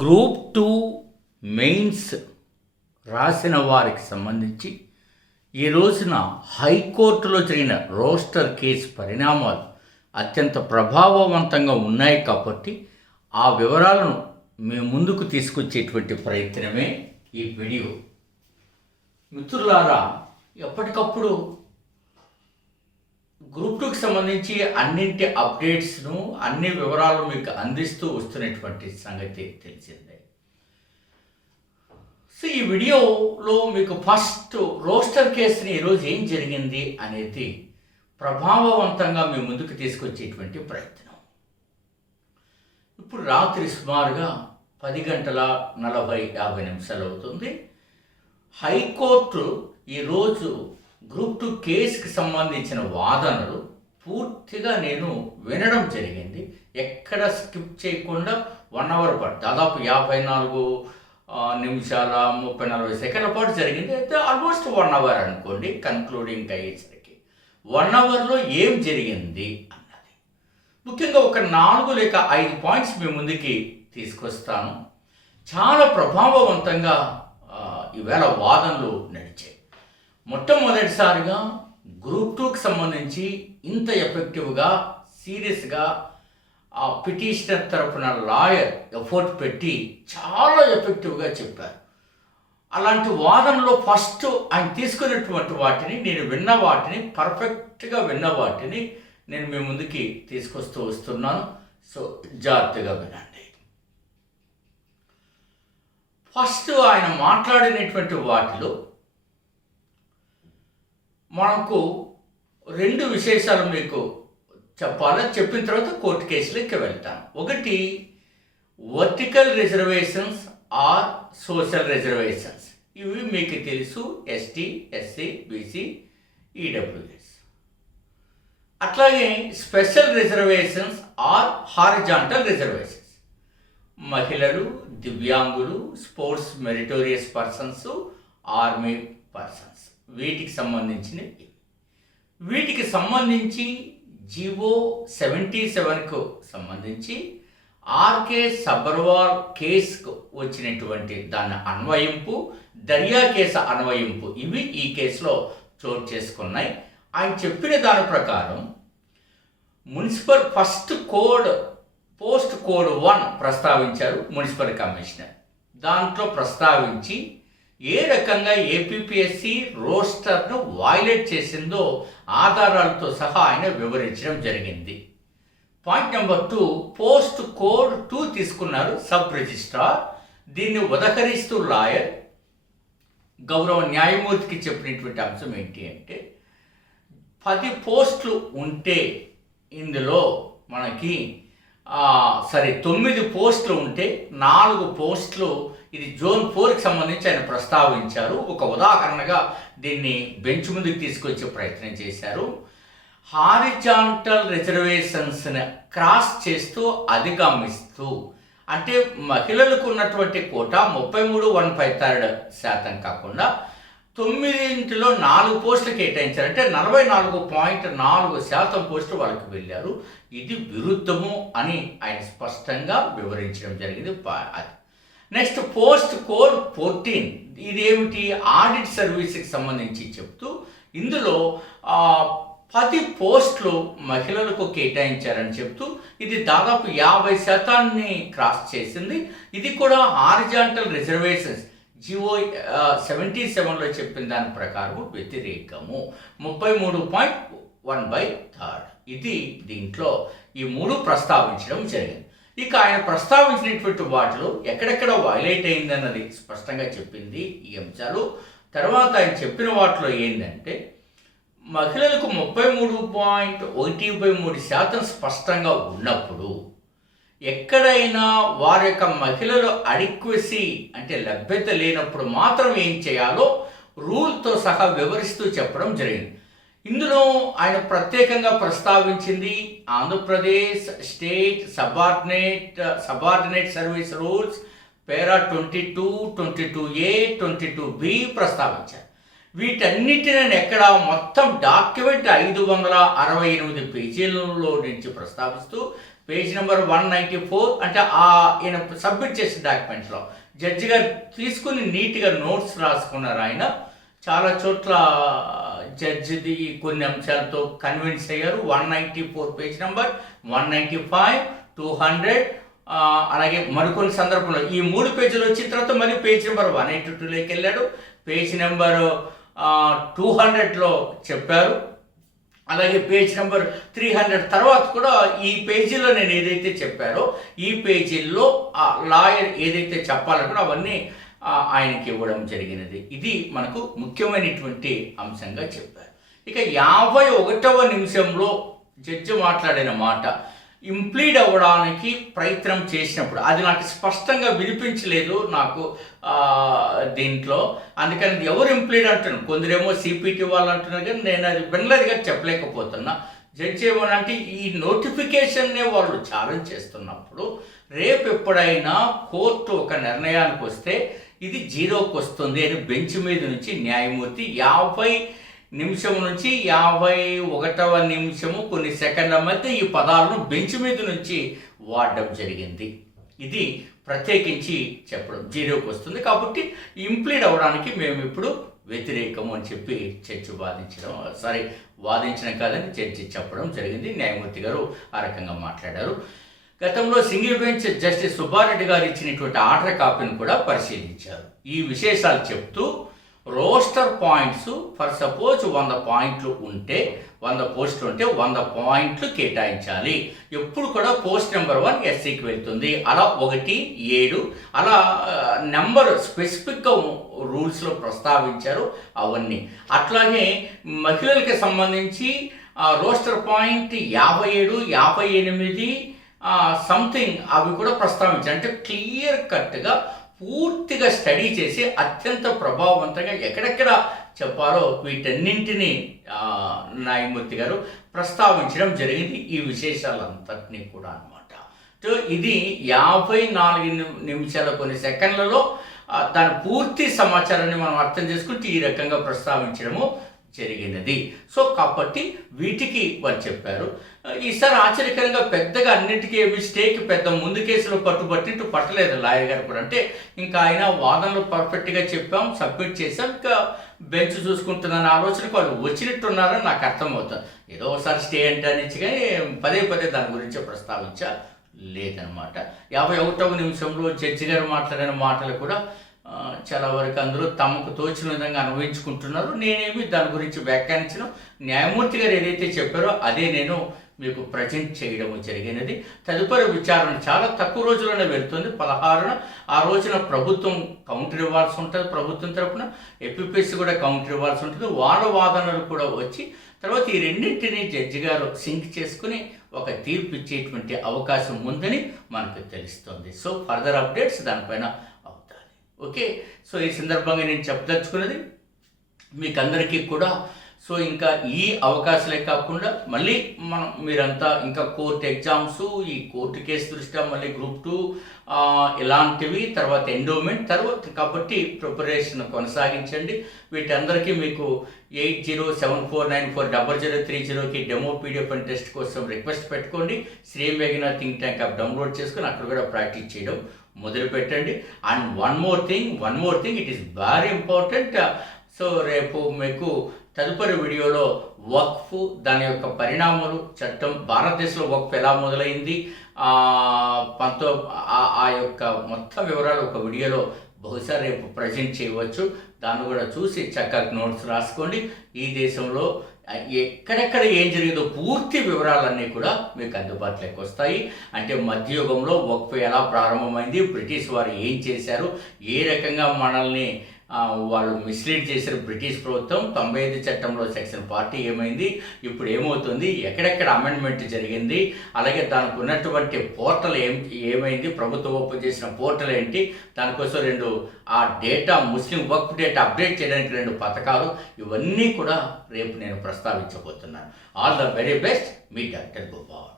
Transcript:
Group 2 mains రాసిన వారికి సంబంధించి ఈ రోజున హైకోర్టులో జరిగిన రోస్టర్ కేసు పరిణామాలు అత్యంత ప్రభావవంతంగా ఉన్నాయి కాబట్టి ఆ వివరాలను మేము ముందుకు తీసుకొచ్చేటువంటి ప్రయత్నమే ఈ వీడియో. మిత్రులారా, ఎప్పటికప్పుడు గ్రూప్ 2కి సంబంధించి అన్నింటి అప్డేట్స్ను అన్ని వివరాలు మీకు అందిస్తూ వస్తున్నటువంటి సంగతి తెలిసిందే. సో ఈ వీడియోలో మీకు ఫస్ట్ రోస్టర్ కేసుని ఈరోజు ఏం జరిగింది అనేది ప్రభావవంతంగా మీ ముందుకు తీసుకొచ్చేటువంటి ప్రయత్నం. ఇప్పుడు రాత్రి సుమారుగా 10:40-50 అవుతుంది. హైకోర్టు ఈరోజు గ్రూప్ 2 కేసుకి సంబంధించిన వాదనలు పూర్తిగా నేను వినడం జరిగింది. ఎక్కడ స్కిప్ చేయకుండా 1 అవర్ పాటు, దాదాపు 54 నిమిషాల 30-40 సెకండ్ల పాటు జరిగింది. అయితే ఆల్మోస్ట్ 1 అవర్ అనుకోండి, కన్క్లూడింగ్ అయ్యేసరికి 1 అవర్లో ఏం జరిగింది అన్నది ముఖ్యంగా ఒక 4 లేక 5 పాయింట్స్ మీ ముందుకి తీసుకొస్తాను. చాలా ప్రభావవంతంగా ఈవేళ వాదనలు నడిచాయి. మొట్టమొదటిసారిగా గ్రూప్ 2కి సంబంధించి ఇంత ఎఫెక్టివ్గా సీరియస్గా ఆ పిటిషనర్ తరపున లాయర్ ఎఫర్ట్ పెట్టి చాలా ఎఫెక్టివ్గా చెప్పారు. అలాంటి వాదనలో ఫస్ట్ ఆయన తీసుకున్నటువంటి వాటిని, నేను విన్న వాటిని, పర్ఫెక్ట్గా విన్న వాటిని నేను మీ ముందుకి తీసుకొస్తూ వస్తున్నాను. సో జాగ్రత్తగా వినండి. ఫస్ట్ ఆయన మాట్లాడినటువంటి వాటిలో మనకు 2 విశేషాలు మీకు చెప్పిన తర్వాత కోర్టు కేసులకి వెళ్తాను. ఒకటి, vertical reservations or social reservations. ఇవి మీకు తెలుసు, ఎస్టీ, ఎస్సీ, బీసీ, ఈడబ్ల్యూఎస్. అట్లాగే special reservations or horizontal reservations. మహిళలు, దివ్యాంగులు, sports meritorious persons, army persons, వీటికి సంబంధించినవి. వీటికి సంబంధించి జీవో 77కు సంబంధించి ఆర్కే సబర్వాల్ కేసుకు వచ్చినటువంటి దాని అన్వయింపు, దర్యా కేసు అన్వయింపు, ఇవి ఈ కేసులో చోటు చేసుకున్నాయి. ఆయన చెప్పిన దాని ప్రకారం మున్సిపల్ పోస్ట్ కోడ్ 1 ప్రస్తావించారు మున్సిపల్ కమిషనర్. దాంట్లో ప్రస్తావించి ఏ రకంగా ఏపీపీఎస్సీ రోస్టర్ను వైలేట్ చేసిందో ఆధారాలతో సహా ఆయన వివరించడం జరిగింది. పాయింట్ నెంబర్ 2, పోస్ట్ కోడ్ 2 తీసుకున్నారు సబ్ రిజిస్ట్రార్. దీన్ని ఉదహరిస్తూ లాయర్ గౌరవ న్యాయమూర్తికి చెప్పినటువంటి అంశం ఏంటి అంటే, 10 పోస్టులు ఉంటే ఇందులో మనకి 9 పోస్టులు ఉంటే 4 పోస్టులు ఇది జోన్ 4కి సంబంధించి ఆయన ప్రస్తావించారు. ఒక ఉదాహరణగా దీన్ని బెంచ్ ముందుకు తీసుకొచ్చే ప్రయత్నం చేశారు. హారిజాంటల్ రిజర్వేషన్స్ని క్రాస్ చేస్తూ అధిగమిస్తూ, అంటే మహిళలకు ఉన్నటువంటి కోటా 33.153% కాకుండా 9లో 4 పోస్టులు కేటాయించారు. అంటే 44.4% పోస్టులు వాళ్ళకి వెళ్ళారు. ఇది విరుద్ధము అని ఆయన స్పష్టంగా వివరించడం జరిగింది. నెక్స్ట్, పోస్ట్ కోడ్ 14, ఇదేమిటి, ఆడిట్ సర్వీస్కి సంబంధించి చెప్తూ ఇందులో 10 పోస్టులు మహిళలకు కేటాయించారని చెప్తూ ఇది దాదాపు 50% క్రాస్ చేసింది. ఇది కూడా హారిజాంటల్ రిజర్వేషన్స్ జీవో 77లో చెప్పిన దాని ప్రకారం వ్యతిరేకము. 33.1/3 ఇది దీంట్లో ఈ 3 ప్రస్తావించడం జరిగింది. ఇక ఆయన ప్రస్తావించినటువంటి వాటిలో ఎక్కడెక్కడ వైలేట్ అయిందన్నది స్పష్టంగా చెప్పింది ఈ అంశాలు. తర్వాత ఆయన చెప్పిన వాటిలో ఏంటంటే, మహిళలకు 33.13% స్పష్టంగా ఉన్నప్పుడు ఎక్కడైనా వారి యొక్క మహిళలు అడిక్వసీ అంటే లభ్యత లేనప్పుడు మాత్రం ఏం చేయాలో రూల్తో సహా వివరిస్తూ చెప్పడం జరిగింది. ఇందులో ఆయన ప్రత్యేకంగా ప్రస్తావించింది Andhra Pradesh state subordinate service rules para 22, 22A, 22B ప్రస్తావించారు. వీటన్నిటిని ఎక్కడ మొత్తం డాక్యుమెంట్ 568 పేజీలలో నుంచి ప్రస్తావిస్తూ పేజ్ నెంబర్ 194 అంటే ఈయన సబ్మిట్ చేసిన డాక్యుమెంట్స్లో జడ్జి గారు తీసుకుని నీట్గా నోట్స్ రాసుకున్నారు. ఆయన చాలా చోట్ల జడ్జిది కొన్ని అంశాలతో కన్విన్స్ అయ్యారు. 194 పేజ్ నెంబర్, 195, 200, అలాగే మరికొన్ని సందర్భంలో ఈ 3 పేజీలు వచ్చిన తర్వాత మళ్ళీ పేజ్ నెంబర్ 182లోకి వెళ్ళాడు. పేజ్ నెంబర్ 200లో చెప్పారు. అలాగే పేజ్ నెంబర్ 300 తర్వాత కూడా ఈ పేజీలో నేను ఏదైతే చెప్పారో ఈ పేజీల్లో లాయర్ ఏదైతే చెప్పాలనుకున్నా అవన్నీ ఆయనకి ఇవ్వడం జరిగినది. ఇది మనకు ముఖ్యమైనటువంటి అంశంగా చెప్పారు. ఇక 51వ నిమిషంలో జడ్జి మాట్లాడిన మాట ఇంప్లీడ్ అవ్వడానికి ప్రయత్నం చేసినప్పుడు అది నాకు స్పష్టంగా వినిపించలేదు నాకు దీంట్లో. అందుకని ఎవరు ఇంప్లీడ్ అంటున్నారు, కొందరేమో సిపిటి వాళ్ళు అంటున్నారు, కానీ నేను అది వినలేదుగా చెప్పలేకపోతున్నా. జడ్జి ఏమనంటే ఈ నోటిఫికేషన్నే వాళ్ళు ఛాలెంజ్ చేస్తున్నప్పుడు రేపు ఎప్పుడైనా కోర్టు ఒక నిర్ణయానికి వస్తే ఇది 0కి వస్తుంది అని బెంచ్ మీద నుంచి న్యాయమూర్తి 50 నిమిషం నుంచి 51వ నిమిషము కొన్ని సెకండ్ల మధ్య ఈ పదాలను బెంచ్ మీద నుంచి వాడడం జరిగింది. ఇది ప్రత్యేకించి చెప్పడం 0కి వస్తుంది కాబట్టి ఇంప్లీడ్ అవ్వడానికి మేము ఇప్పుడు వ్యతిరేకము అని చెప్పి జడ్జి వాదించడం కాదని జడ్జి చెప్పడం జరిగింది. న్యాయమూర్తి గారు ఆ రకంగా మాట్లాడారు. గతంలో సింగిల్ బెంచ్ జస్టిస్ సుబ్బారెడ్డి గారు ఇచ్చినటువంటి ఆర్డర్ కాపీని కూడా పరిశీలించారు. ఈ విశేషాలు చెప్తూ రోస్టర్ పాయింట్స్ ఫర్ సపోజ్ 100 పాయింట్లు ఉంటే 100 పోస్టులు ఉంటే 100 పాయింట్లు కేటాయించాలి. ఎప్పుడు కూడా పోస్ట్ నెంబర్ 1 ఎస్సీకి వెళ్తుంది. అలా 1, 7 అలా నెంబర్ స్పెసిఫిక్గా రూల్స్లో ప్రస్తావించారు అవన్నీ. అట్లాగే మహిళలకి సంబంధించి రోస్టర్ పాయింట్ 57, 58 సంథింగ్ అవి కూడా ప్రస్తావించారు. అంటే క్లియర్ కట్గా పూర్తిగా స్టడీ చేసి అత్యంత ప్రభావవంతంగా ఎక్కడెక్కడ చెప్పాలో వీటన్నింటినీ న్యాయమూర్తి గారు ప్రస్తావించడం జరిగింది. ఈ విశేషాలంతటినీ కూడా అన్నమాట. సో ఇది 54 నిమిషాల కొన్ని సెకండ్లలో దాని పూర్తి సమాచారాన్ని మనం అర్థం చేసుకుంటే ఈ రకంగా ప్రస్తావించడము జరిగినది. సో కాబట్టి వీటికి వాళ్ళు చెప్పారు. ఈసారి ఆశ్చర్యకరంగా పెద్దగా అన్నిటికీ మిస్టేక్ పెద్ద ముందు కేసులో పట్టుబట్టినట్టు పట్టలేదు లాయర్ గారు కూడా. అంటే ఇంకా ఆయన వాదనలు పర్ఫెక్ట్గా చెప్పాం, సబ్మిట్ చేసాం, ఇంకా బెంచ్ చూసుకుంటుందని ఆలోచనకు వాళ్ళు వచ్చినట్టున్నారని నాకు అర్థమవుతుంది. ఏదో ఒకసారి స్టే అంటే అనిచ్చి కానీ పదే దాని గురించి ప్రస్తావించలేదన్నమాట. 51వ నిమిషంలో జడ్జి గారు మాట్లాడిన మాటలు కూడా చాలా వరకు అందరూ తమకు తోచిన విధంగా అనుభవించుకుంటున్నారు. నేనేమి దాని గురించి వ్యాఖ్యానించను. న్యాయమూర్తి గారు ఏదైతే చెప్పారో అదే నేను మీకు ప్రజెంట్ చేయడం జరిగినది. తదుపరి విచారణ చాలా తక్కువ రోజుల్లోనే వెళ్తుంది. 16న ఆ రోజున ప్రభుత్వం కౌంటర్ ఇవ్వాల్సి ఉంటుంది, ప్రభుత్వం తరఫున ఎపిపిఎస్సి కూడా కౌంటర్ ఇవ్వాల్సి ఉంటుంది. వాళ్ళ వాదనలు కూడా వచ్చి తర్వాత ఈ రెండింటినీ జడ్జి గారు సింక్ చేసుకుని ఒక తీర్పు ఇచ్చేటువంటి అవకాశం ఉందని మనకు తెలుస్తుంది. సో ఫర్దర్ అప్డేట్స్ దానిపైన అవుతాయి. ఓకే, సో ఈ సందర్భంగా నేను చెప్పదలుచుకున్నది మీకు అందరికీ కూడా. సో ఇంకా ఈ అవకాశాలే కాకుండా మళ్ళీ మీరంతా ఇంకా కోర్టు ఎగ్జామ్స్, ఈ కోర్టు కేసు దృష్ట్యా మళ్ళీ గ్రూప్ 2 ఇలాంటివి, తర్వాత ఎండోమెంట్ తర్వాత కాబట్టి ప్రిపరేషన్ కొనసాగించండి. వీటందరికీ మీకు 8074940030కి డెమో పీడిఎఫ్ అండ్ టెస్ట్ కోసం రిక్వెస్ట్ పెట్టుకోండి. శ్రీ మేఘనా థింక్ ట్యాంక్ యాప్ డౌన్లోడ్ చేసుకుని అక్కడ కూడా ప్రాక్టీస్ చేయడం మొదలు పెట్టండి. And one more thing it is very important. So రేపు మీకు తదుపరి వీడియోలో వక్ఫ్, దాని యొక్క పరిణామాలు, చట్టం, భారతదేశంలో వక్ఫ్ ఎలా మొదలైంది, ఆ యొక్క మొత్తం వివరాలు ఒక వీడియోలో బహుశా రేపు ప్రజెంట్ చేయవచ్చు. దాన్ని కూడా చూసి చక్కగా నోట్స్ రాసుకోండి. ఈ దేశంలో ఎక్కడెక్కడ ఏం జరిగిందో పూర్తి వివరాలన్నీ కూడా మీకు అందుబాటులోకి వస్తాయి. అంటే మధ్యయుగంలో వక్ఫ్ ఎలా ప్రారంభమైంది, బ్రిటిష్ వారు ఏం చేశారు, ఏ రకంగా మనల్ని వాళ్ళు మిస్లీడ్ చేశారు బ్రిటిష్ ప్రభుత్వం, 95 చట్టంలో సెక్షన్ 40 ఏమైంది, ఇప్పుడు ఏమవుతుంది, ఎక్కడెక్కడ అమెండ్మెంట్ జరిగింది, అలాగే దానికి ఉన్నటువంటి పోర్టల్ ఏమైంది, ప్రభుత్వం ఓపెన్ చేసిన పోర్టల్ ఏంటి, దానికోసం 2 ఆ డేటా ముస్లిం వక్ఫ్ డేటా అప్డేట్ చేయడానికి 2 పథకాలు, ఇవన్నీ కూడా రేపు నేను ప్రస్తావించబోతున్నాను. ఆల్ ద వెరీ బెస్ట్, మీ డాక్టర్ గోపాల్.